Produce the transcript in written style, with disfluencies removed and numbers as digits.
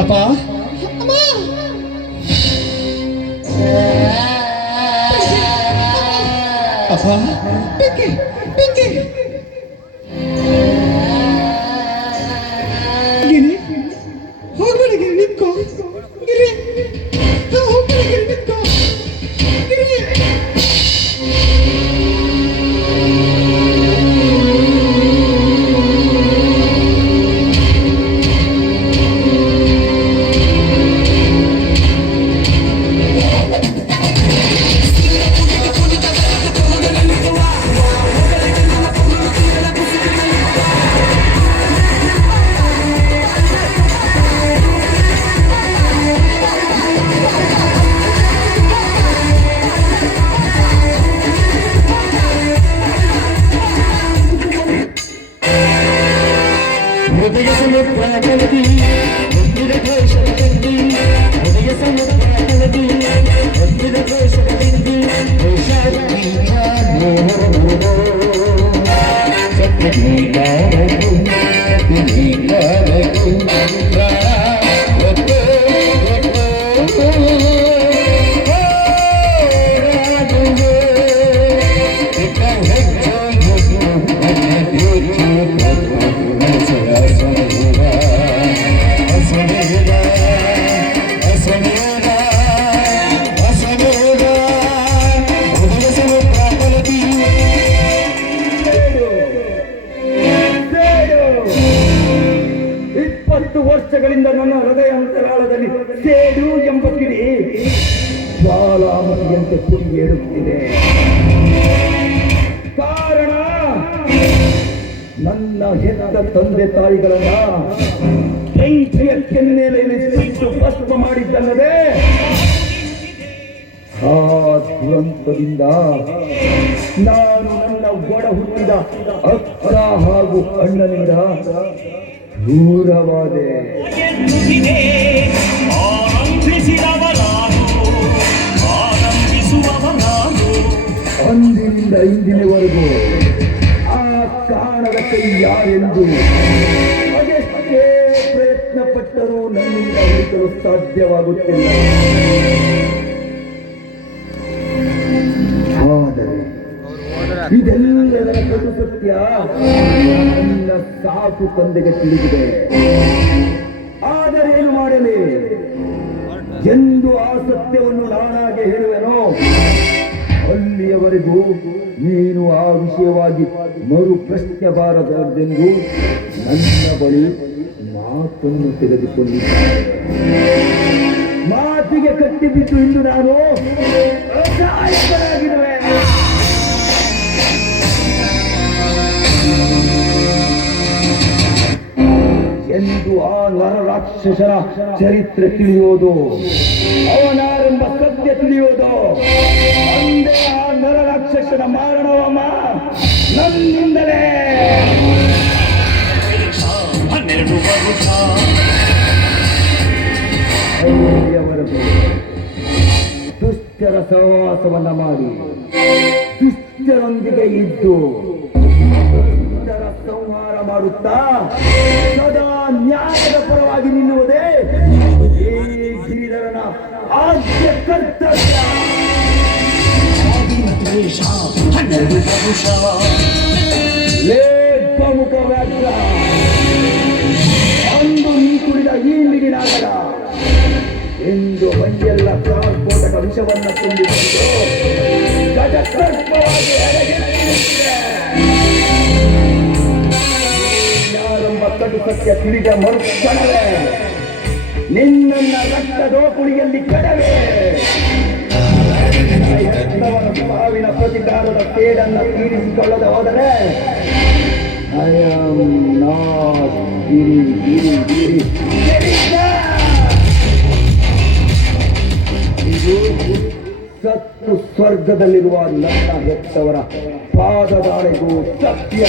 ಅಪ್ಪ ಅಪ್ಪ ಬೆಂಕಿ ಬೆಂಕಿ ಗಿರಿ ಹೋಗ್ಬೇಡ ಗಿರಿ ನಿಂತ್ಕೋ ಗಿರಿ ಹೋಗ್ಬೇಡ ಗಿರಿ ನಿಂತ್ಕೋ ಗಿರಿ ವರ್ಷಗಳಿಂದ ನನ್ನ ಹೃದಯ ಅಂತರಾಳದಲ್ಲಿ ಸೇಡು ಎಂಬ ಕಿಡಿ ಜ್ವಾಲಾಮುಖಿಯಂತೆ ಪುಡಿಗೇಡುತ್ತಿದೆ. ಕಾರಣ ನನ್ನ ಹೆತ್ತ ತಂದೆ ತಾಯಿಗಳನ್ನ ಬೆಂಕಿಯ ಕೆನ್ನೆಲೆಯಲ್ಲಿ ಸುಟ್ಟು ಭಸ್ಮ ಮಾಡಿದ್ದಲ್ಲದೆ ಆ ದುರಂತದಿಂದ ನಾನು ನನ್ನ ಒಡ ಹುಟ್ಟಿದ ಅಕ್ಕ ಹಾಗೂ ಅಣ್ಣನಿಂದ ದೂರವಾದೆ. ಅಂದಿನಿಂದ ಇಂದಿನವರೆಗೂ ಆ ಕಾಣದ ಕೈ ಯಾರೆಂದು ಅದೆಷ್ಟೇ ಪ್ರಯತ್ನ ಪಟ್ಟರೂ ನನ್ನಿಂದ ಹುಡುಕಲು ಸಾಧ್ಯವಾಗುತ್ತಿಲ್ಲ. ಆದರೆ ಇದೆಲ್ಲದರ ಕಟು ಸತ್ಯ ನನ್ನ ಸಾಕು ತಂದೆಗೆ ತಿಳಿದಿದೆ. ಆದರೆ ಏನು ಮಾಡಲಿ ಎಂದು ಆ ಸತ್ಯವನ್ನು ನಾನಾಗೆ ಹೇಳುವೆನೋ ಅಲ್ಲಿಯವರೆಗೂ ನೀನು ಆ ವಿಷಯವಾಗಿ ಮರು ಪ್ರಶ್ನೆ ಬಾರದೆಂದು ನನ್ನ ಬಳಿ ಮಾತನ್ನು ತೆಗೆದುಕೊಂಡಿದ್ದಾರೆ. ಮಾತಿಗೆ ಕಟ್ಟಿಬಿಟ್ಟು ಇಂದು ನಾನು ಅಸಹಾಯಕನಾಗಿರುವೆ. ಎಂದು ಆ ನರರಾಕ್ಷಸರ ಚರಿತ್ರೆ ತಿಳಿಯೋದು, ಅವನಾರೆಂಬ ಸತ್ಯ ತಿಳಿಯೋದು, ಅಂದೇ ಆ ನರರಾಕ್ಷಸನ ಮಾರಣವಮ್ಮ ನನ್ನಿಂದಲೇ. ಅಲ್ಲಿಯವರೆಗೂ ದುಷ್ಟರ ಸಹವಾಸವನ್ನ ಮಾಡಿ ದುಷ್ಟರೊಂದಿಗೆ ಇದ್ದು ಸಂಹಾರ ಮಾಡುತ್ತಾ ಸದಾ ನ್ಯಾಯದ ಪರವಾಗಿ ನಿಲ್ಲುವುದೇ ಈ ಗಿರಿಧರನ ಆದ್ಯ ಕರ್ತವ್ಯ. ಲೇಖಮುಖ ವ್ಯಾಘ್ರ ಅಂದು ನೀ ಕುಡಿದ ಈ ಮಿಡಿನಾಗದ ಎಂದು ಮೈಯೆಲ್ಲ ಪ್ರಾಸ್ಫೋಟಕ ವಿಷವನ್ನ ತುಂಬಿಕೊಂಡು ಗಜಕರ್ಪವಾಗಿ ಯಾರೆಂಬ ಕಟು ಸತ್ಯ ತಿಳಿದ ಮರುಕ್ಷಣವೇ ನಿನ್ನ ರಕ್ತ ದೋಕುಳಿಯಲ್ಲಿ ಕಡವೆ ಎತ್ತವನ ಸಾವಿನ ಪ್ರತಿಕಾರದ ಕೇಡನ್ನು ತೀರಿಸಿಕೊಳ್ಳದೆ ಹೋದರೆ ಐ ಆಮ್ ನಾಟ್ ಗಿರಿ ಗಿರಿ ಗಿರಿ. ಇದು ಸತ್ತು ಸ್ವರ್ಗದಲ್ಲಿರುವ ನನ್ನ ಹೆತ್ತವರ ಪಾದದಾಳೆಗೂ ಸತ್ಯ.